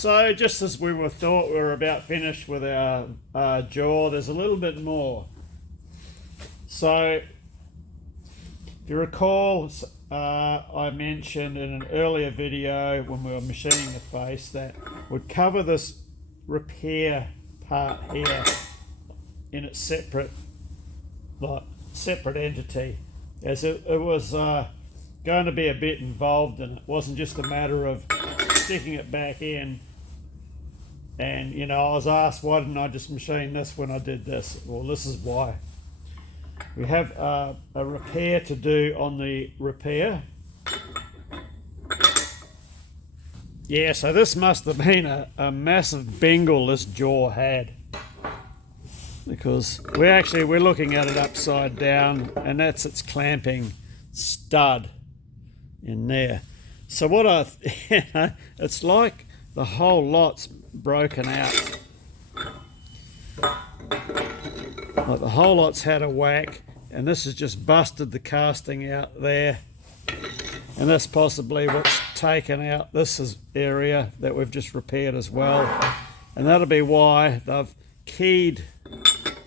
So just as we thought we were about finished with our jaw, there's a little bit more. So if you recall, I mentioned in an earlier video when we were machining the face that we'd cover this repair part here in its separate entity, as it was going to be a bit involved, and it wasn't just a matter of sticking it back in. And you know, I was asked, why didn't I just machine this when I did this? Well, this is why. We have a repair to do on the repair. Yeah, so this must have been a massive bingle this jaw had, because we're looking at it upside down, and that's its clamping stud in there. So what it's like the whole lot's broken out. Like the whole lot's had a whack, and this has just busted the casting out there, and that's possibly what's taken out this area that we've just repaired as well, and that'll be why they've keyed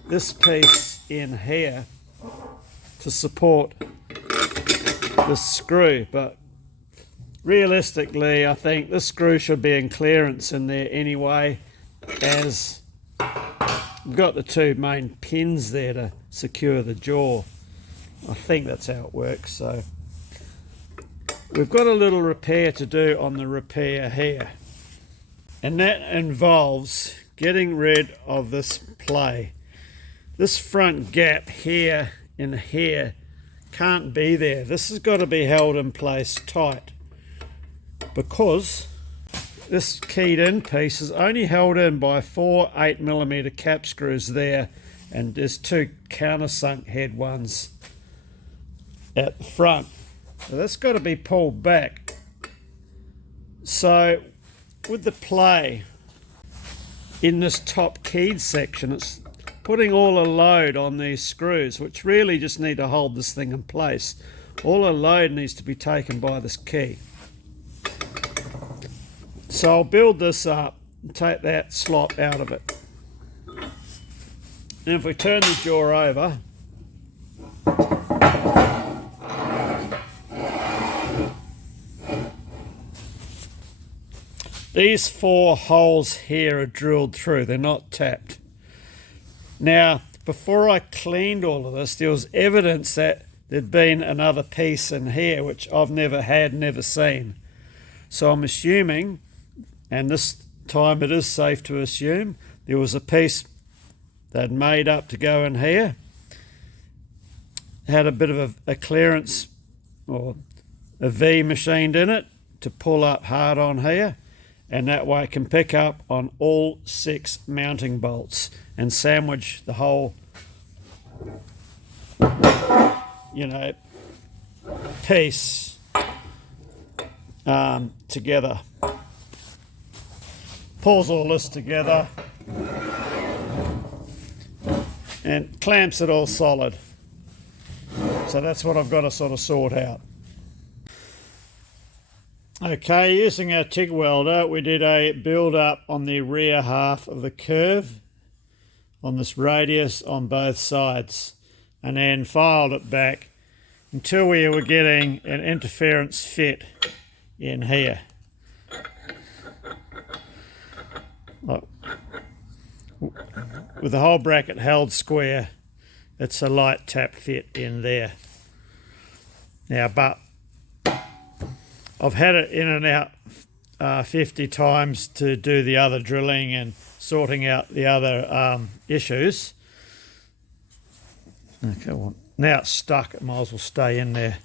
this piece in here to support this screw. But realistically, I think this screw should be in clearance in there anyway, as we've got the two main pins there to secure the jaw. I think that's how it works. So we've got a little repair to do on the repair here, and that involves getting rid of this play. This front gap here and here can't be there. This has got to be held in place tight, because this keyed in piece is only held in by 4 8mm cap screws there, and there's 2 countersunk head ones at the front. So that's got to be pulled back. So with the play in this top keyed section, it's putting all the load on these screws, which really just need to hold this thing in place. All the load needs to be taken by this key. So I'll build this up and take that slot out of it. Now if we turn the jaw over, these 4 holes here are drilled through, they're not tapped. Now, before I cleaned all of this, there was evidence that there'd been another piece in here, which I've never seen. So I'm assuming, and this time it is safe to assume, there was a piece they'd made up to go in here, had a bit of a clearance or a V machined in it to pull up hard on here, and that way it can pick up on all 6 mounting bolts and sandwich the whole, you know, piece together. Pulls all this together and clamps it all solid. So that's what I've got to sort of sort out. Okay, using our TIG welder, we did a build up on the rear half of the curve on this radius on both sides, and then filed it back until we were getting an interference fit in here. With the whole bracket held square, it's a light tap fit in there. Now, but I've had it in and out 50 times to do the other drilling and sorting out the other issues. Okay, well, now it's stuck, it might as well stay in there.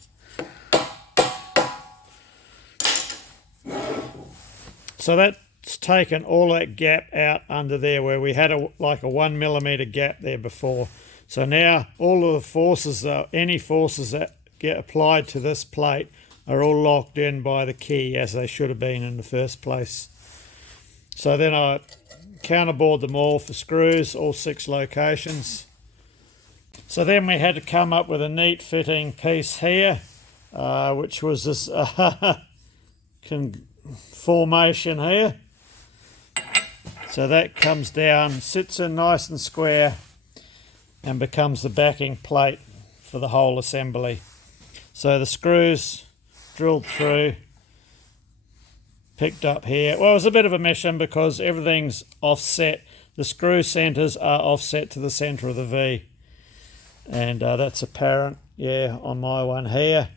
So that's taken all that gap out under there where we had like a 1mm gap there before. So now all of the forces, any forces that get applied to this plate are all locked in by the key, as they should have been in the first place. So then I counterbored them all for screws, all 6 locations. So then we had to come up with a neat fitting piece here, which was this formation here. So that comes down, sits in nice and square, and becomes the backing plate for the whole assembly. So the screws drilled through, picked up here. Well, it was a bit of a mission because everything's offset. The screw centres are offset to the centre of the V, and that's apparent, yeah, on my one here.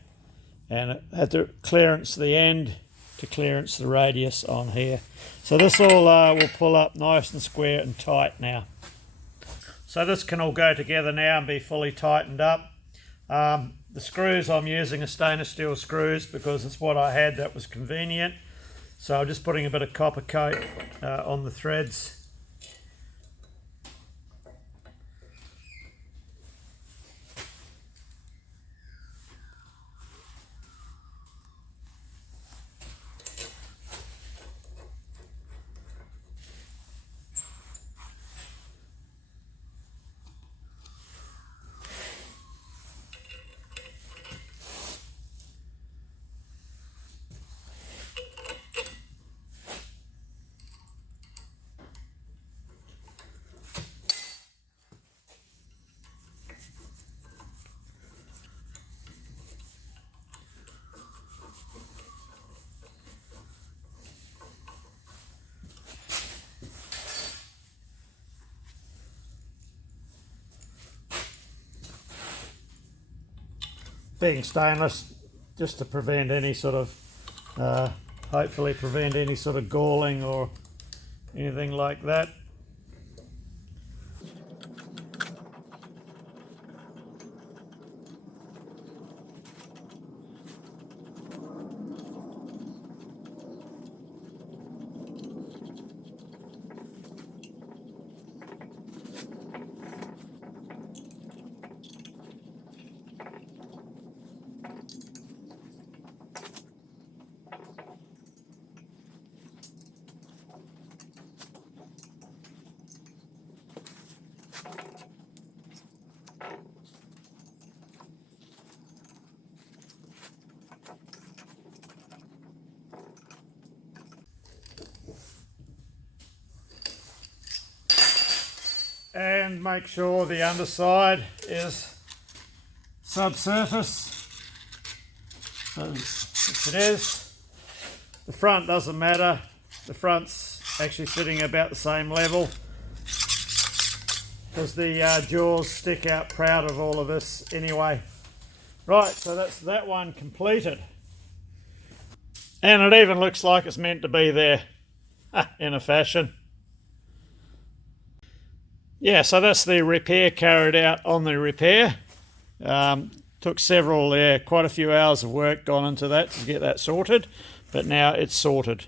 And it had to clearance the end to clearance the radius on here. So this all will pull up nice and square and tight now. So this can all go together now and be fully tightened up. The screws I'm using are stainless steel screws because it's what I had that was convenient. So I'm just putting a bit of copper coat on the threads. Being stainless, just to prevent any sort of, hopefully prevent any sort of galling or anything like that. And make sure the underside is subsurface. So if it is, the front doesn't matter. The front's actually sitting about the same level because the jaws stick out proud of all of this anyway. Right, so that's that one completed. And it even looks like it's meant to be there in a fashion. Yeah, so that's the repair carried out on the repair. Took several, quite a few hours of work gone into that to get that sorted, but now it's sorted.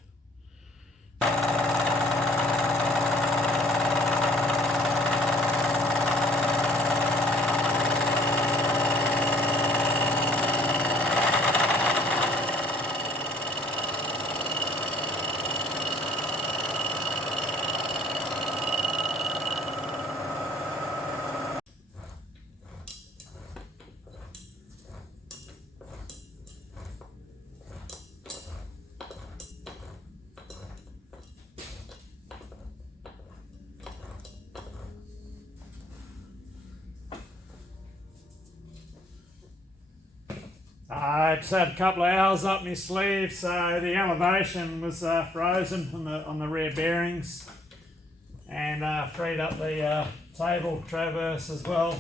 I just had a couple of hours up my sleeve, so the elevation was frozen on the rear bearings, and freed up the table traverse as well.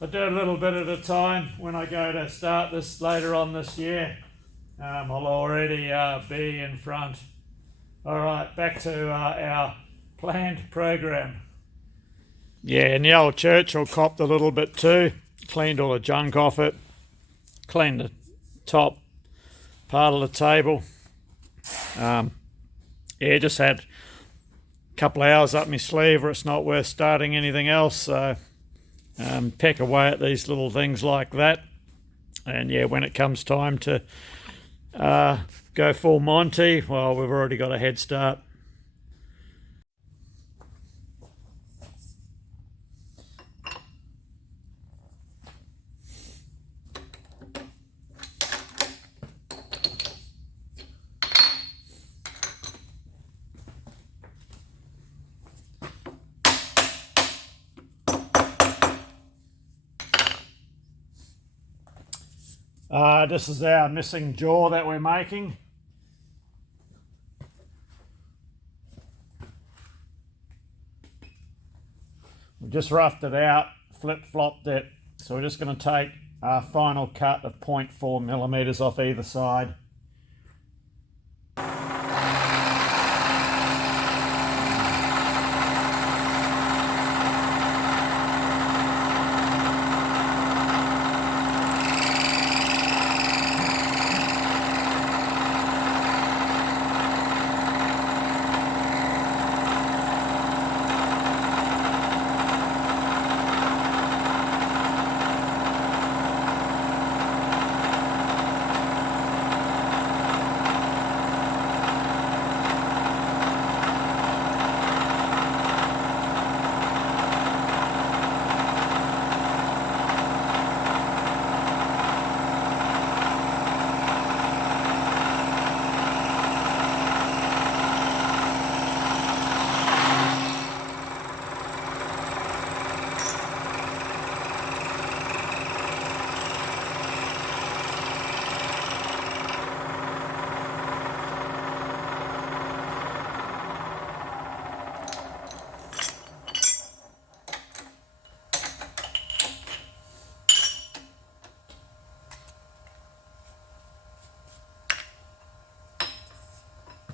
I do a little bit at a time. When I go to start this later on this year, I'll already be in front. Alright, back to our planned program. Yeah, and the old Churchill copped a little bit too. Cleaned all the junk off it. Cleaned the top part of the table. Yeah, just had a couple of hours up my sleeve where it's not worth starting anything else. So peck away at these little things like that. And yeah, when it comes time to go full Monty, well, we've already got a head start. This is our missing jaw that we're making. We've just roughed it out, flip-flopped it, so we're just going to take our final cut of 0.4 millimeters off either side.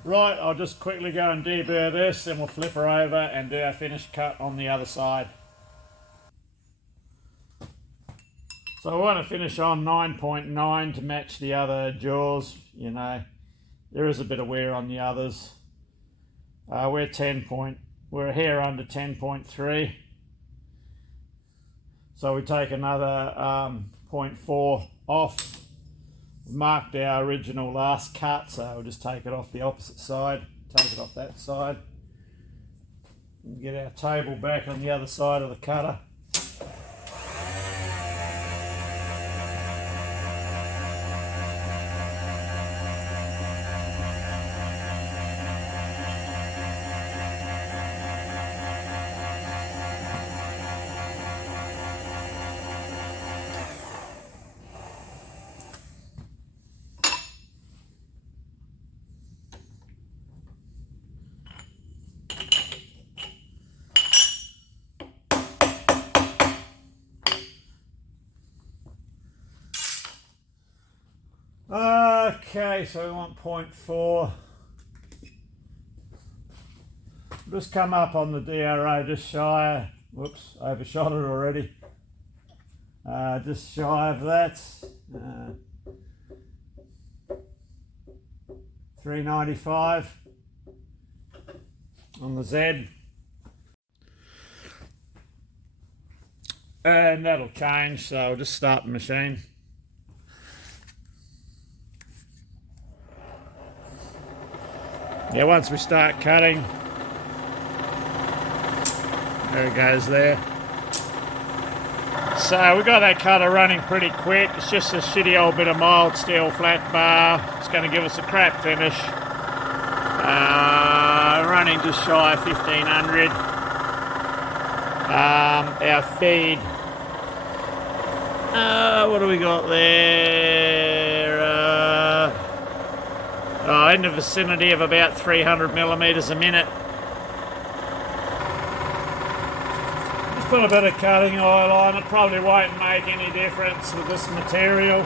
Right, I'll just quickly go and deburr this, then we'll flip her over and do our finished cut on the other side. So I want to finish on 9.9 to match the other jaws. You know, there is a bit of wear on the others. We're a hair under 10.3. So we take another 0.4 off. Marked our original last cut, so we'll just take it off the opposite side, take it off that side, and get our table back on the other side of the cutter. Okay, so we want 0.4. Just come up on the DRO just shy, whoops, overshot it already. Just shy of that. 395 on the Z. And that'll change, so I'll just start the machine. Yeah, once we start cutting, there it goes there. So we got that cutter running pretty quick. It's just a shitty old bit of mild steel flat bar. It's going to give us a crap finish. Running just shy of 1500. Our feed. What do we got there? In the vicinity of about 300 millimeters a minute. Just put a bit of cutting oil on it, probably won't make any difference with this material.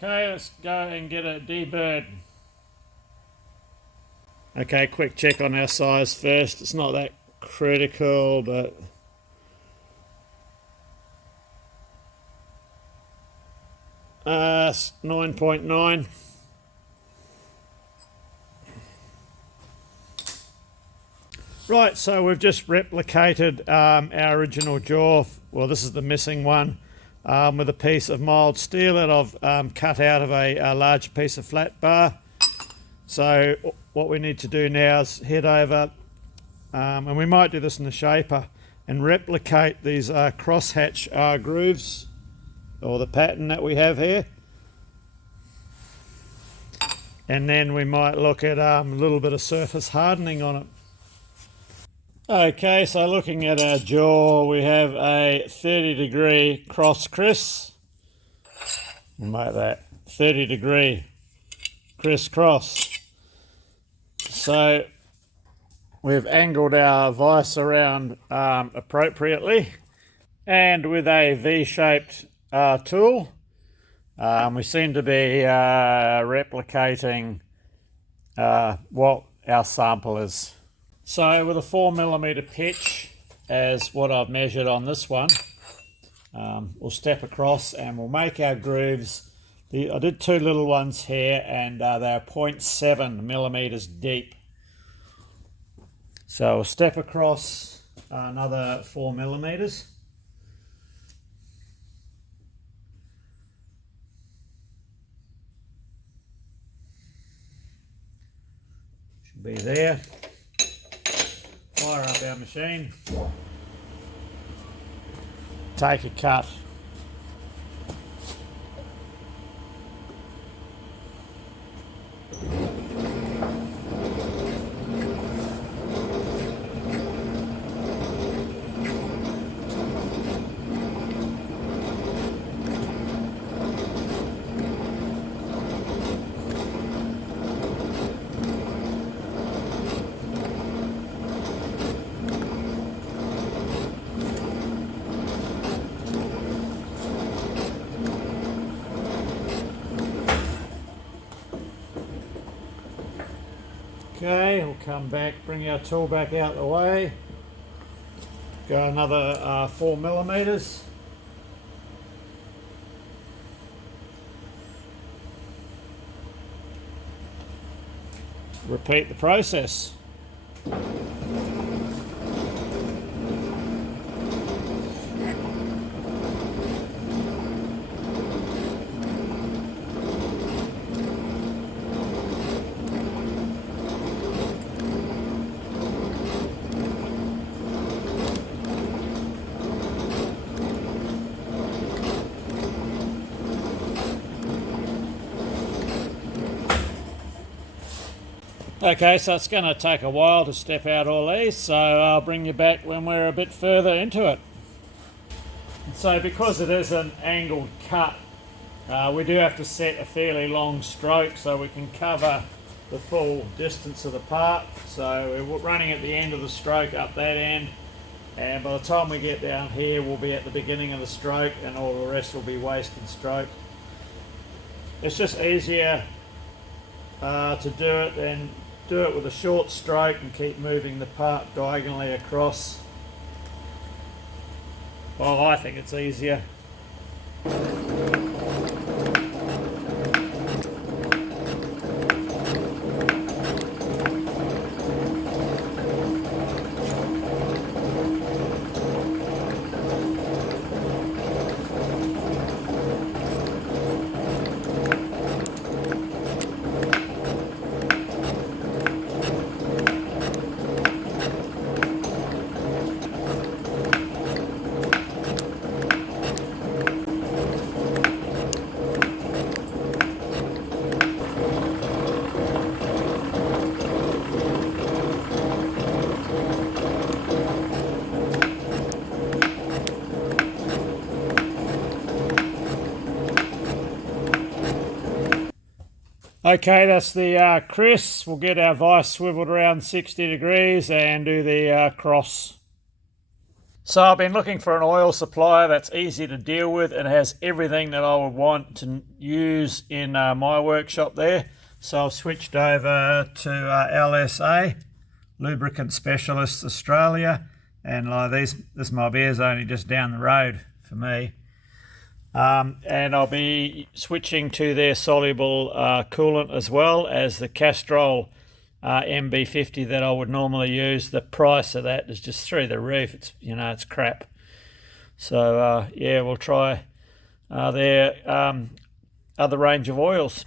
Okay, let's go and get a deburred. Okay, quick check on our size first. It's not that critical, but it's 9.9. Right, so we've just replicated our original jaw. Well, this is the missing one, with a piece of mild steel that I've cut out of a large piece of flat bar. So what we need to do now is head over, and we might do this in the shaper, and replicate these crosshatch grooves, or the pattern that we have here. And then we might look at a little bit of surface hardening on it. Okay, so looking at our jaw, we have a 30-degree cross crease. We'll make that 30-degree crisscross. So we've angled our vise around appropriately, and with a V-shaped tool, we seem to be replicating what our sample is. So with a 4mm pitch, as what I've measured on this one, we'll step across and we'll make our grooves. I did two little ones here, and they're 0.7mm deep. So we'll step across another 4mm. Should be there. Fire up our machine. Take a cut. Okay, we'll come back, bring our tool back out the way. Go another 4mm. Repeat the process. Okay, so it's going to take a while to step out all these, so I'll bring you back when we're a bit further into it. So because it is an angled cut, we do have to set a fairly long stroke so we can cover the full distance of the part. So we're running at the end of the stroke up that end, and by the time we get down here we'll be at the beginning of the stroke, and all the rest will be wasted stroke. It's just easier to do it than do it with a short stroke and keep moving the part diagonally across. Well, I think it's easier. Okay, that's the crease. We'll get our vise swiveled around 60 degrees and do the cross. So I've been looking for an oil supplier that's easy to deal with and has everything that I would want to use in my workshop there. So I've switched over to LSA, Lubricant Specialists Australia, and this mob here is only just down the road for me. And I'll be switching to their soluble coolant as well as the Castrol MB50 that I would normally use. The price of that is just through the roof. It's crap. So yeah, we'll try their other range of oils.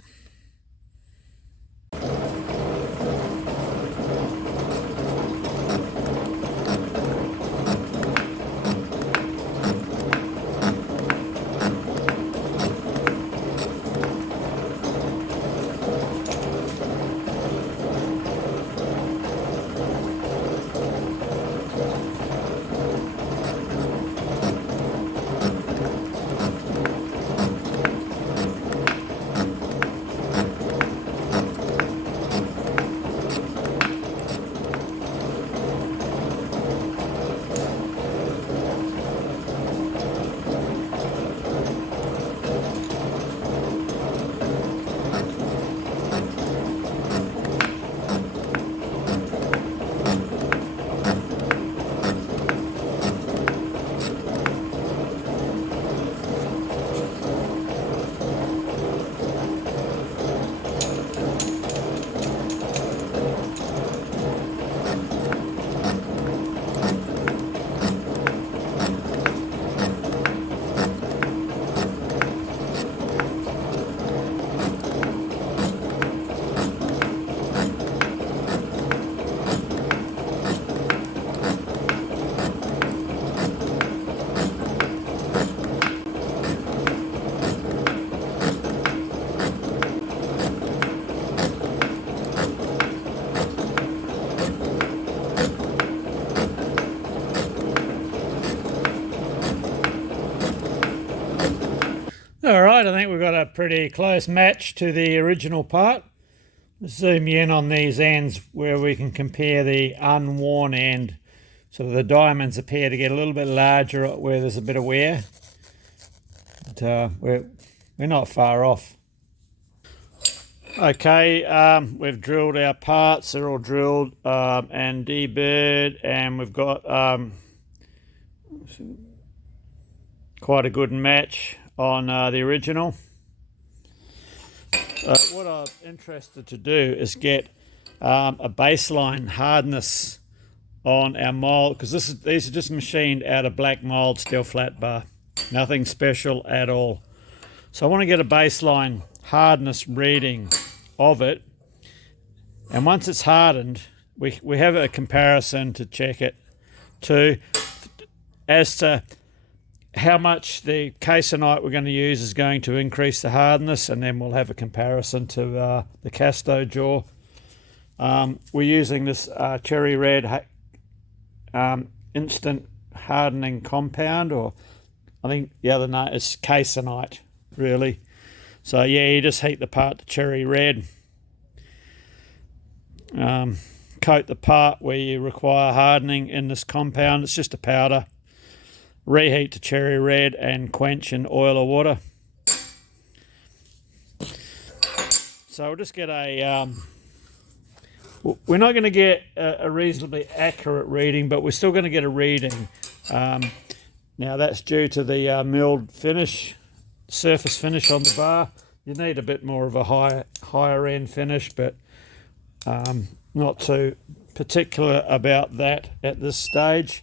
Alright, I think we've got a pretty close match to the original part. Let's zoom in on these ends where we can compare the unworn end. So the diamonds appear to get a little bit larger where there's a bit of wear. But we're not far off. Okay, we've drilled our parts. They're all drilled and deburred, and we've got quite a good match on the original. What I'm interested to do is get a baseline hardness on our mold, because these are just machined out of black mold steel flat bar, nothing special at all. So I want to get a baseline hardness reading of it, and once it's hardened, we have a comparison to check it too, as to how much the Casonite we're going to use is going to increase the hardness, and then we'll have a comparison to the KASTO jaw. We're using this cherry red instant hardening compound, or I think the other name is Casonite, really. So yeah, you just heat the part to cherry red, coat the part where you require hardening in this compound. It's just a powder. Reheat to cherry red and quench in oil or water. So we'll just get a we're not going to get a reasonably accurate reading, but we're still going to get a reading. Now that's due to the milled finish, surface finish on the bar. You need a bit more of a higher end finish, but not too particular about that at this stage.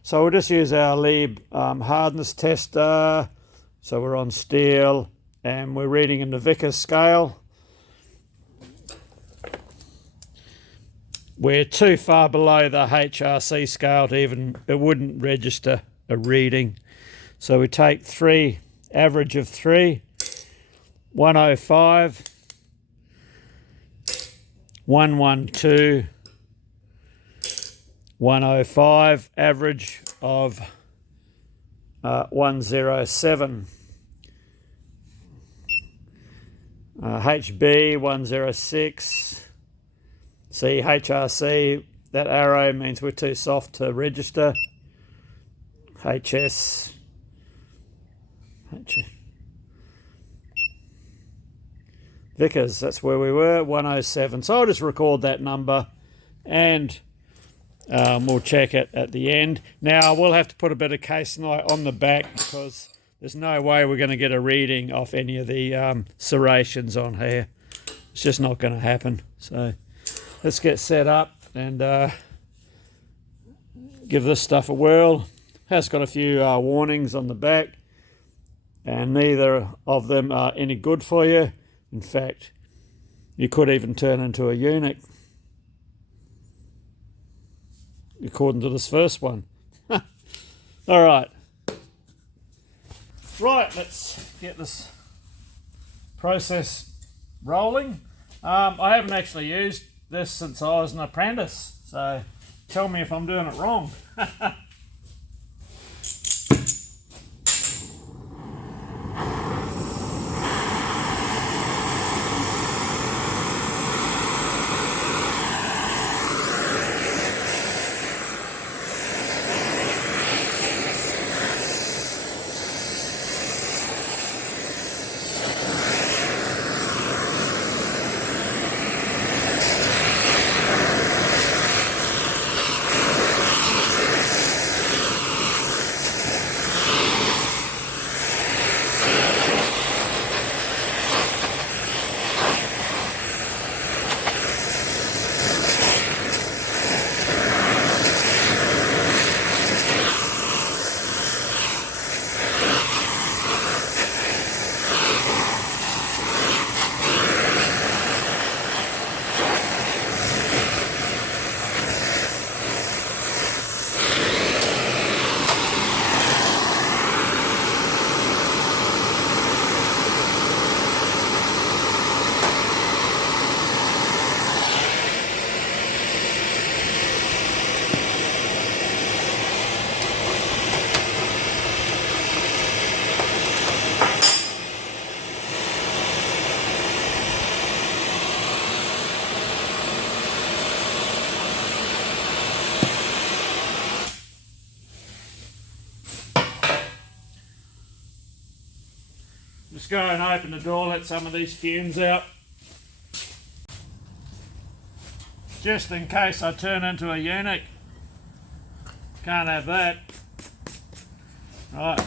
So we'll just use our Lieb hardness tester. So we're on steel and we're reading in the Vickers scale. We're too far below the HRC scale to it wouldn't register a reading. So we take average of 3, 105, 112, 105, average of 107, HB 106. See, HRC, that arrow means we're too soft to register. HS. Vickers, that's where we were, 107. So I'll just record that number and we'll check it at the end. Now, we'll have to put a bit of casenite on the back because there's no way we're going to get a reading off any of the serrations on here. It's just not going to happen. So let's get set up and give this stuff a whirl. Has got a few warnings on the back, and neither of them are any good for you. In fact, you could even turn into a eunuch, according to this first one. All right. Right, let's get this process rolling. I haven't actually used this since I was an apprentice, so tell me if I'm doing it wrong. Just go and open the door, let some of these fumes out. Just in case I turn into a eunuch. Can't have that. Right.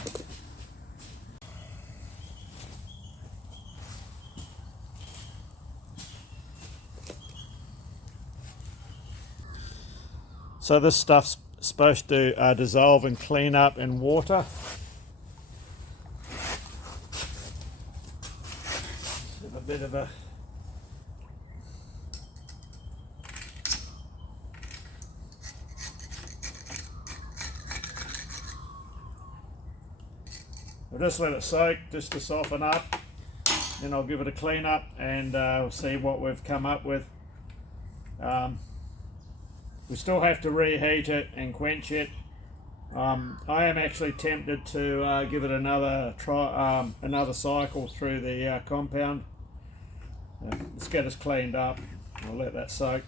So this stuff's supposed to dissolve and clean up in water. A bit of a I'll just let it soak just to soften up, then I'll give it a clean up and we'll see what we've come up with. We still have to reheat it and quench it. I am actually tempted to give it another try, another cycle through the compound. Let's get us cleaned up. I'll let that soak.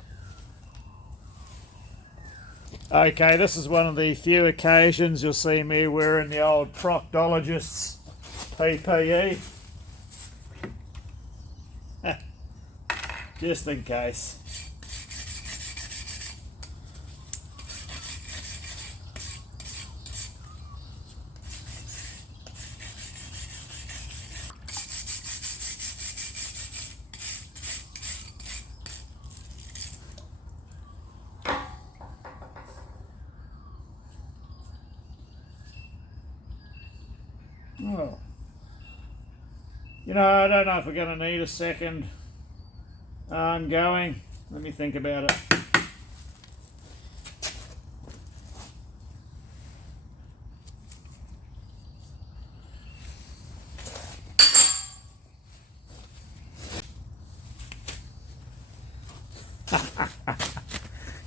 Okay, this is one of the few occasions you'll see me wearing the old proctologist's PPE. Just in case. Well, you know, I don't know if we're going to need a second ongoing. Let me think about it.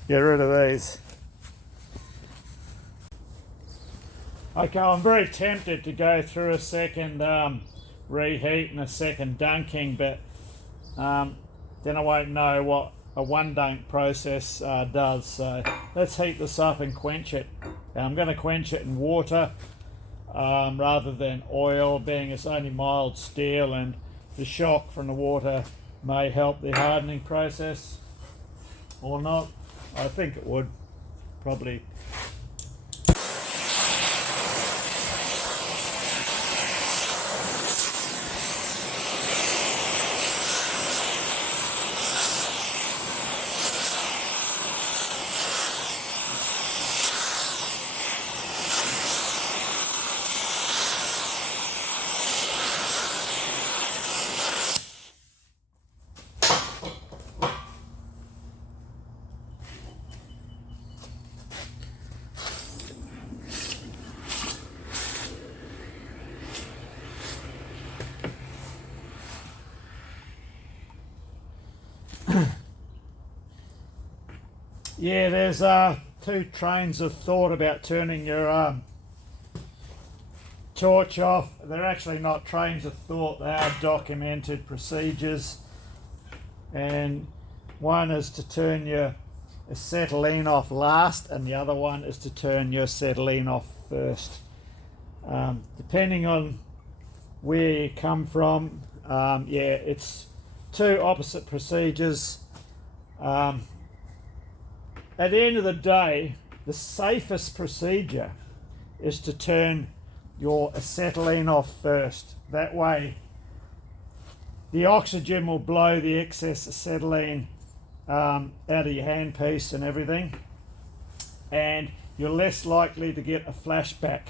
Get rid of these. Okay, I'm very tempted to go through a second reheat and a second dunking, but then I won't know what a one dunk process does. So let's heat this up and quench it. I'm going to quench it in water rather than oil, being it's only mild steel, and the shock from the water may help the hardening process or not. I think it would probably. Yeah, there's two trains of thought about turning your torch off. They're actually not trains of thought, they are documented procedures. And one is to turn your acetylene off last, and the other one is to turn your acetylene off first. Depending on where you come from, yeah, it's two opposite procedures. At the end of the day, the safest procedure is to turn your acetylene off first. That way, the oxygen will blow the excess acetylene out of your handpiece and everything, and you're less likely to get a flashback,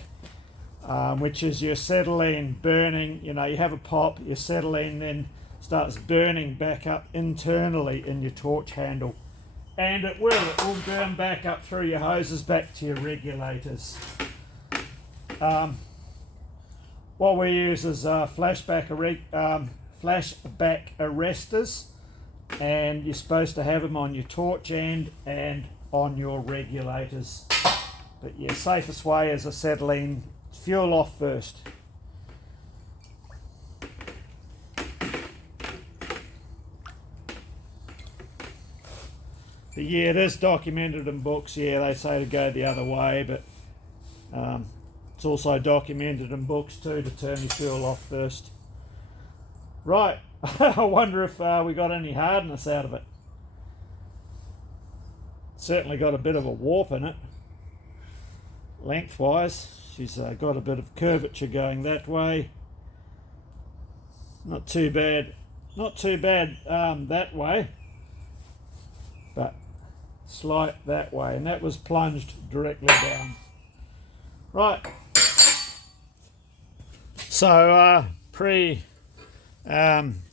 which is your acetylene burning. You know, you have a pop, your acetylene then starts burning back up internally in your torch handle. And it will burn back up through your hoses back to your regulators. What we use is flashback arresters, and you're supposed to have them on your torch end and on your regulators. But yeah, safest way is acetylene fuel off first. But yeah, it is documented in books. Yeah, they say to go the other way, but it's also documented in books too to turn your fuel off first. Right, I wonder if we got any hardness out of it. Certainly got a bit of a warp in it. Lengthwise, she's got a bit of curvature going that way. Not too bad. Not too bad that way, but slight that way, and that was plunged directly down. Right, so pre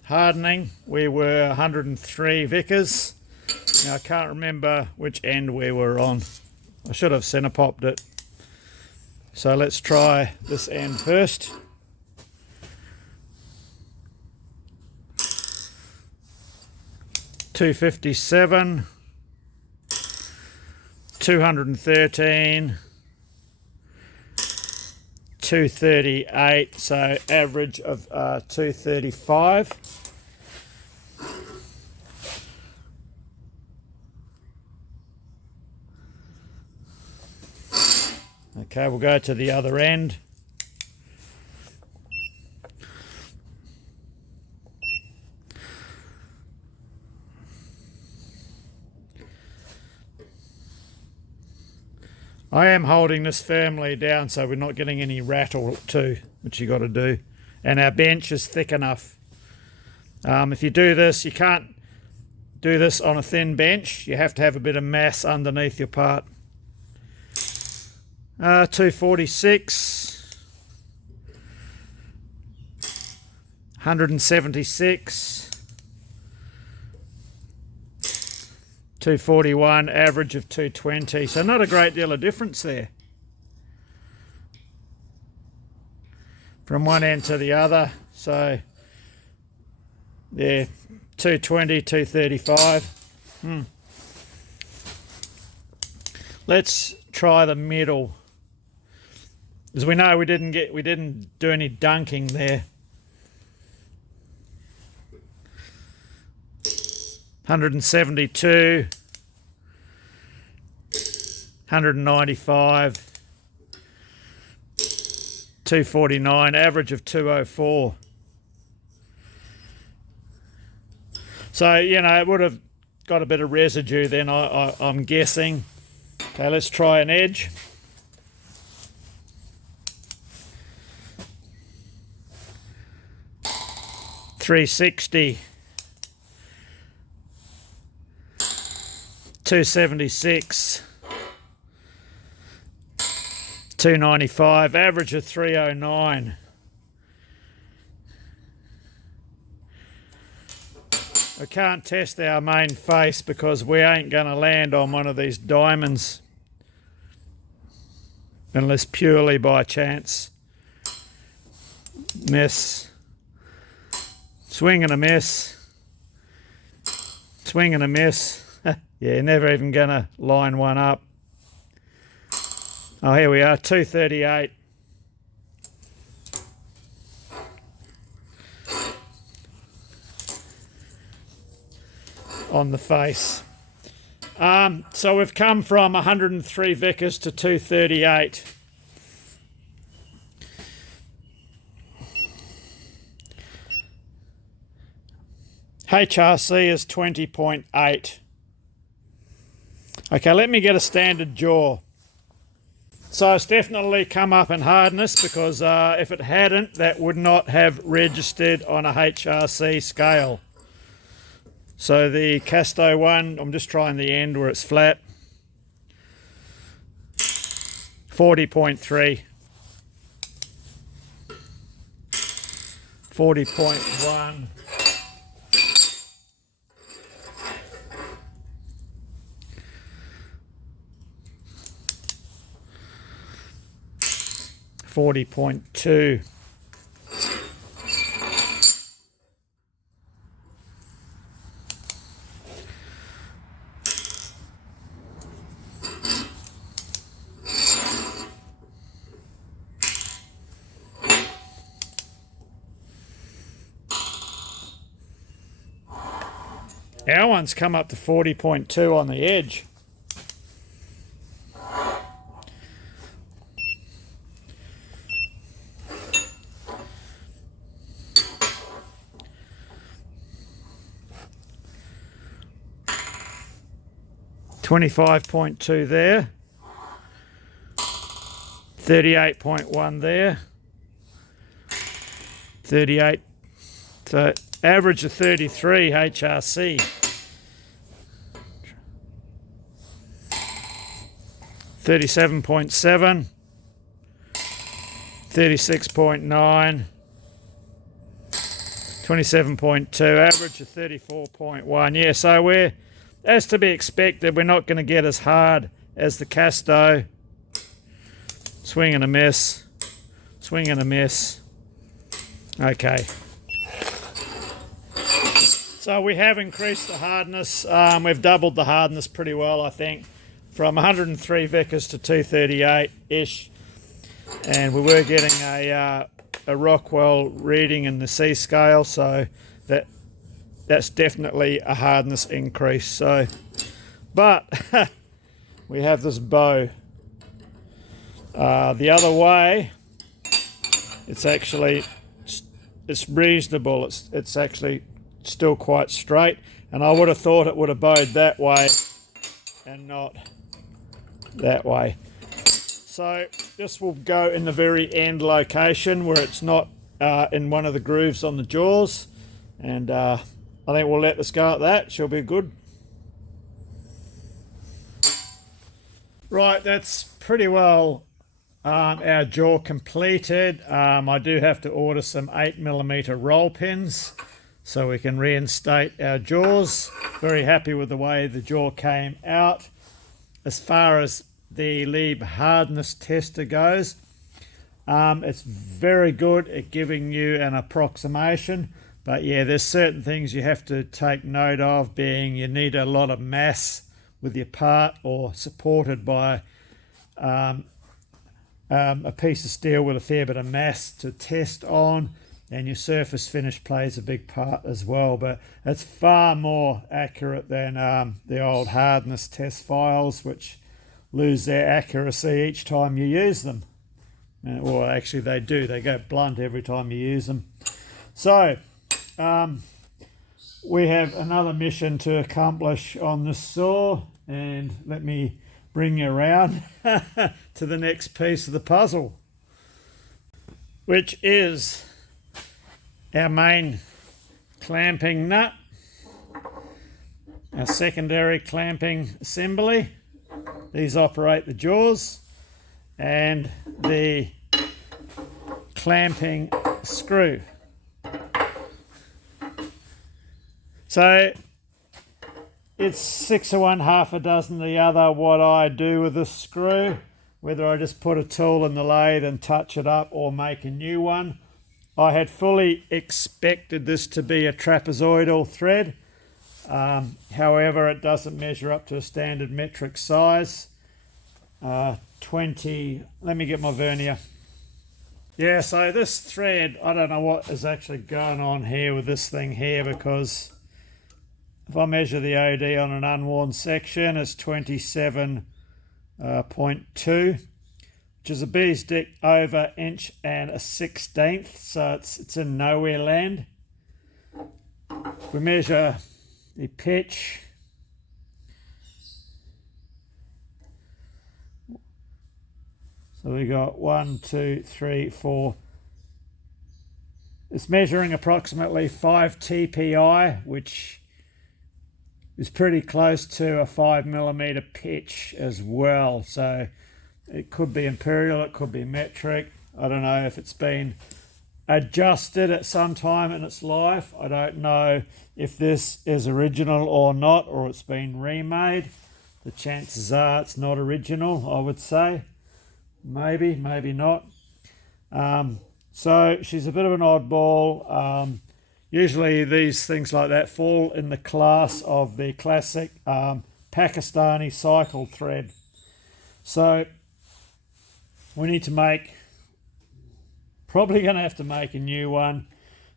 hardening we were 103 Vickers. Now I can't remember which end we were on. I should have centre popped it. So let's try this end first. $257, 213, 238, so average of 235. Okay, we'll go to the other end. I am holding this firmly down so we're not getting any rattle too, which you got to do. And our bench is thick enough. If you do this, you can't do this on a thin bench. You have to have a bit of mass underneath your part. 246, 176, 241, average of 220. So not a great deal of difference there from one end to the other. So yeah, 220, 235. Let's try the middle. As we know, we didn't do any dunking there. 172, 195, 249, average of 204. So, you know, it would have got a bit of residue then, I'm guessing. Okay, let's try an edge. $360, $276, $295, average of 309. I can't test our main face because we ain't going to land on one of these diamonds unless purely by chance. Miss. Swing and a miss. Swing and a miss. Yeah, never even going to line one up. Oh, here we are, 238. On the face. So we've come from 103 Vickers to 238. HRC is 20.8. Okay, let me get a standard jaw. So it's definitely come up in hardness because if it hadn't, that would not have registered on a HRC scale. So the KASTO one, I'm just trying the end where it's flat. 40.3. 40.1. 40.2. Our one's come up to 40.2 on the edge. $25.2 there, 38.1 there, 38, so average of 33 HRC. 37.7, 36.9, 27.2, average of 34.1. Yeah, so we're, as to be expected, we're not going to get as hard as the KASTO. Swing and a miss. Swing and a miss. Okay. So we have increased the hardness. We've doubled the hardness pretty well, I think, from 103 Vickers to 238-ish. And we were getting a Rockwell reading in the C scale, so that's definitely a hardness increase. So, but we have this bow. The other way, it's reasonable. It's actually still quite straight, and I would have thought it would have bowed that way and not that way. So this will go in the very end location where it's not in one of the grooves on the jaws, and I think we'll let this go at that. She'll be good. Right, that's pretty well our jaw completed. I do have to order some 8mm roll pins so we can reinstate our jaws. Very happy with the way the jaw came out. As far as the Lieb hardness tester goes, it's very good at giving you an approximation, but yeah, there's certain things you have to take note of, being you need a lot of mass with your part or supported by a piece of steel with a fair bit of mass to test on, and your surface finish plays a big part as well, but it's far more accurate than the old hardness test files, which lose their accuracy each time you use them. Or actually they do, they go blunt every time you use them. So we have another mission to accomplish on this saw, and let me bring you around to the next piece of the puzzle, which is our main clamping nut, our secondary clamping assembly. These operate the jaws, and the clamping screw. So it's 6 of one, half a dozen the other what I do with this screw, whether I just put a tool in the lathe and touch it up or make a new one. I had fully expected this to be a trapezoidal thread. However, it doesn't measure up to a standard metric size. 20, let me get my vernier. Yeah, so this thread, I don't know what is actually going on here with this thing here, because if I measure the OD on an unworn section, it's 27.2, which is a bee's dick over inch and a 1/16, so it's in nowhere land. If we measure the pitch, so we got 1, 2, 3, 4. It's measuring approximately 5 TPI, which is pretty close to a 5mm pitch as well. So it could be imperial, it could be metric. I don't know if it's been adjusted at some time in its life. I don't know if this is original or not, or it's been remade. The chances are it's not original, I would say. Maybe, maybe not. So she's a bit of an oddball. Usually these things like that fall in the class of the classic Pakistani cycle thread. So we need to probably going to have to make a new one.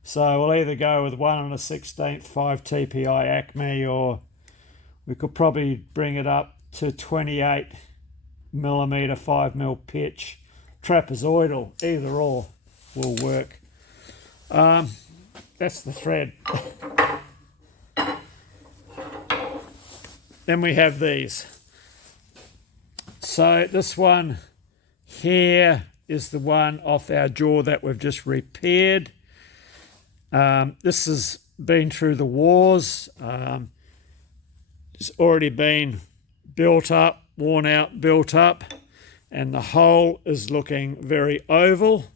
So we'll either go with 1 1/16 5 TPI Acme, or we could probably bring it up to 28mm 5mm pitch trapezoidal. Either or will work. That's the thread. Then we have these. So this one here is the one off our jaw that we've just repaired. This has been through the wars. It's already been built up, worn out, built up, and the hole is looking very oval.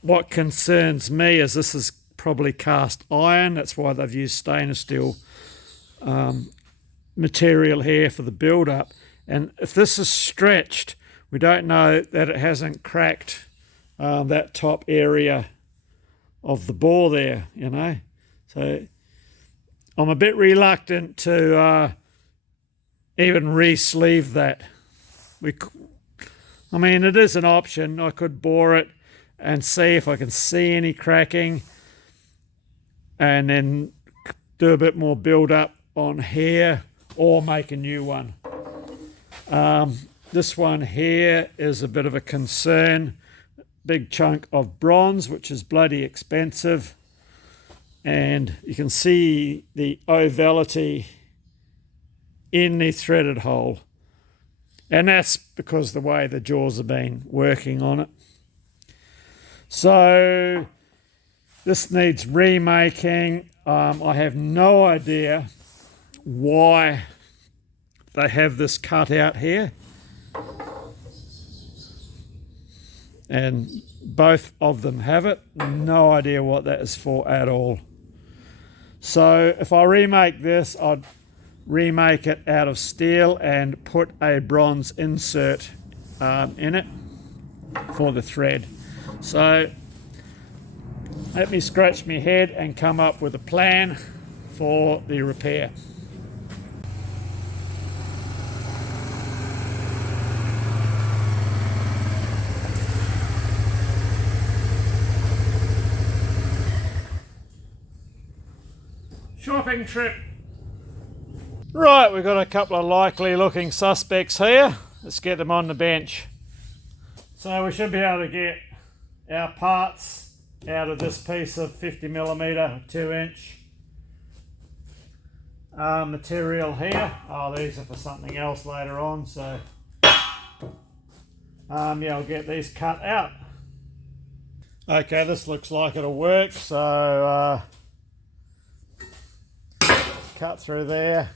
What concerns me is this is probably cast iron. That's why they've used stainless steel material here for the build-up. And if this is stretched, we don't know that it hasn't cracked that top area of the bore there, you know. So I'm a bit reluctant to even re-sleeve that. I mean, it is an option. I could bore it and see if I can see any cracking, and then do a bit more build-up on here, or make a new one. This one here is a bit of a concern. Big chunk of bronze, which is bloody expensive. And you can see the ovality in the threaded hole. And that's because the way the jaws have been working on it. So this needs remaking. I have no idea why they have this cut out here. And both of them have it. No idea what that is for at all. So if I remake this, I'd remake it out of steel and put a bronze insert in it for the thread. So let me scratch my head and come up with a plan for the repair. shopping trip. Right, we've got a couple of likely looking suspects here. Let's get them on the bench. So we should be able to get our parts out of this piece of 50mm 2-inch material here. Oh, these are for something else later on, so yeah, I'll get these cut out. Okay, this looks like it'll work, so cut through there,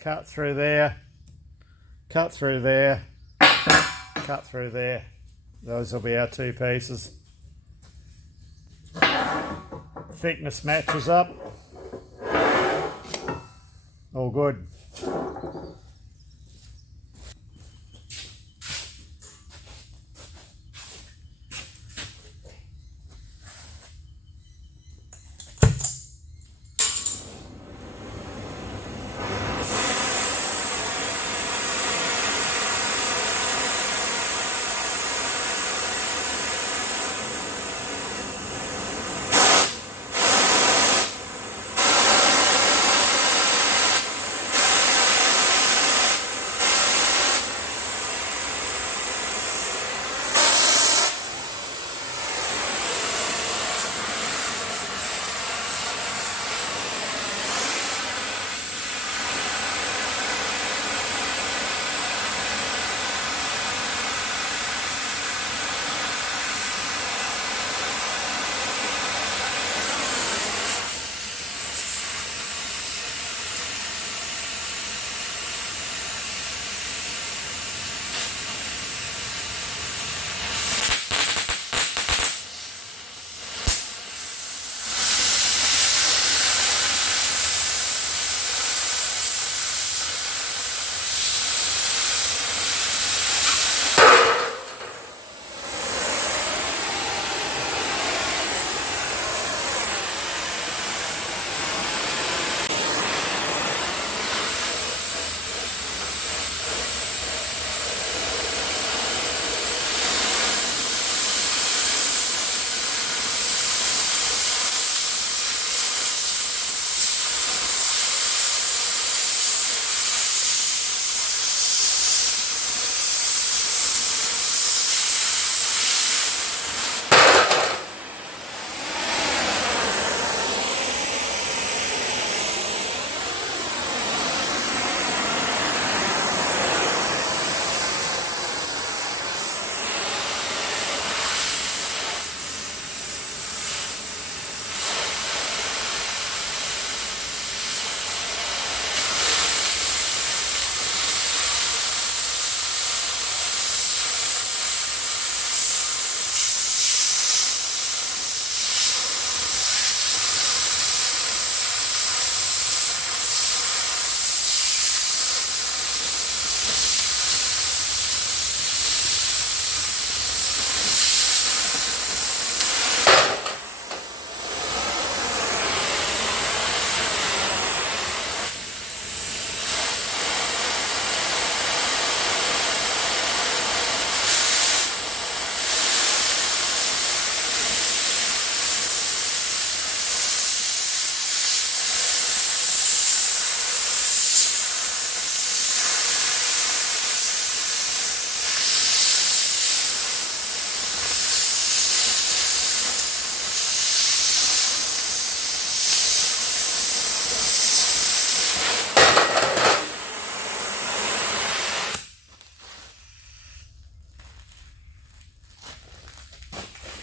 cut through there, cut through there, cut through there. Those will be our two pieces. Thickness matches up. All good.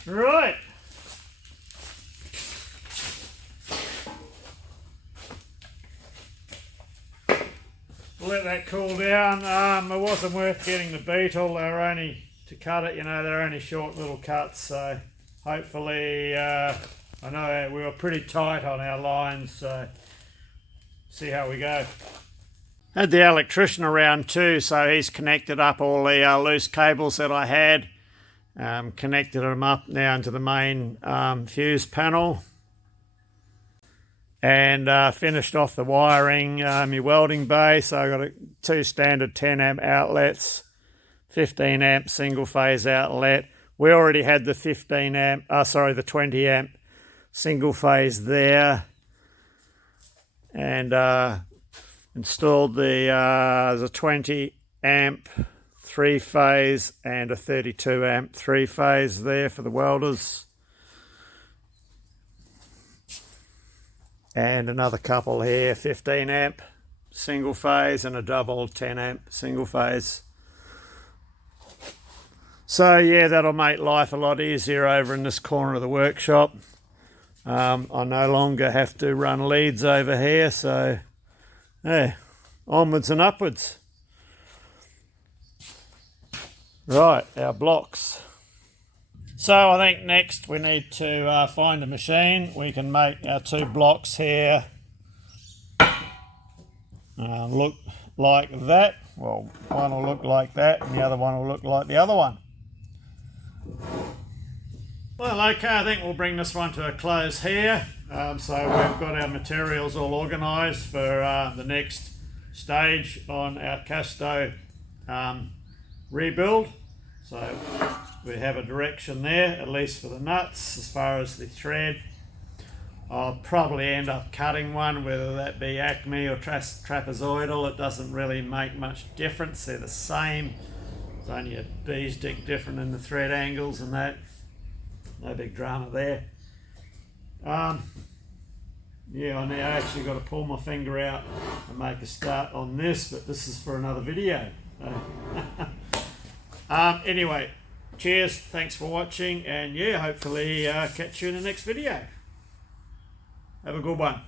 Right. Let that cool down. It wasn't worth getting the beetle. They're only, to cut it, you know, they're only short little cuts, so hopefully, I know we were pretty tight on our lines, so see how we go. Had the electrician around too, so he's connected up all the loose cables that I had. Connected them up now into the main fuse panel, and finished off the wiring, my welding bay. So I got two standard 10 amp outlets, 15 amp single phase outlet. We already had the the 20 amp single phase there, and installed the 20 amp 3-phase and a 32 amp 3-phase there for the welders, and another couple here, 15 amp single phase and a double 10 amp single phase. So yeah, that'll make life a lot easier over in this corner of the workshop. I no longer have to run leads over here, so yeah, onwards and upwards. Right, our blocks. So I think next we need to find a machine. We can make our 2 blocks here look like that. Well, one will look like that and the other one will look like the other one. Well, okay, I think we'll bring this one to a close here. So we've got our materials all organised for the next stage on our KASTO rebuild. So we have a direction there, at least for the nuts. As far as the thread, I'll probably end up cutting one, whether that be Acme or trapezoidal. It doesn't really make much difference, they're the same. It's only a bees dig different in the thread angles and that. No big drama there. Yeah, I now actually got to pull my finger out and make a start on this, but this is for another video. Anyway, cheers, thanks for watching, and yeah, hopefully catch you in the next video. Have a good one.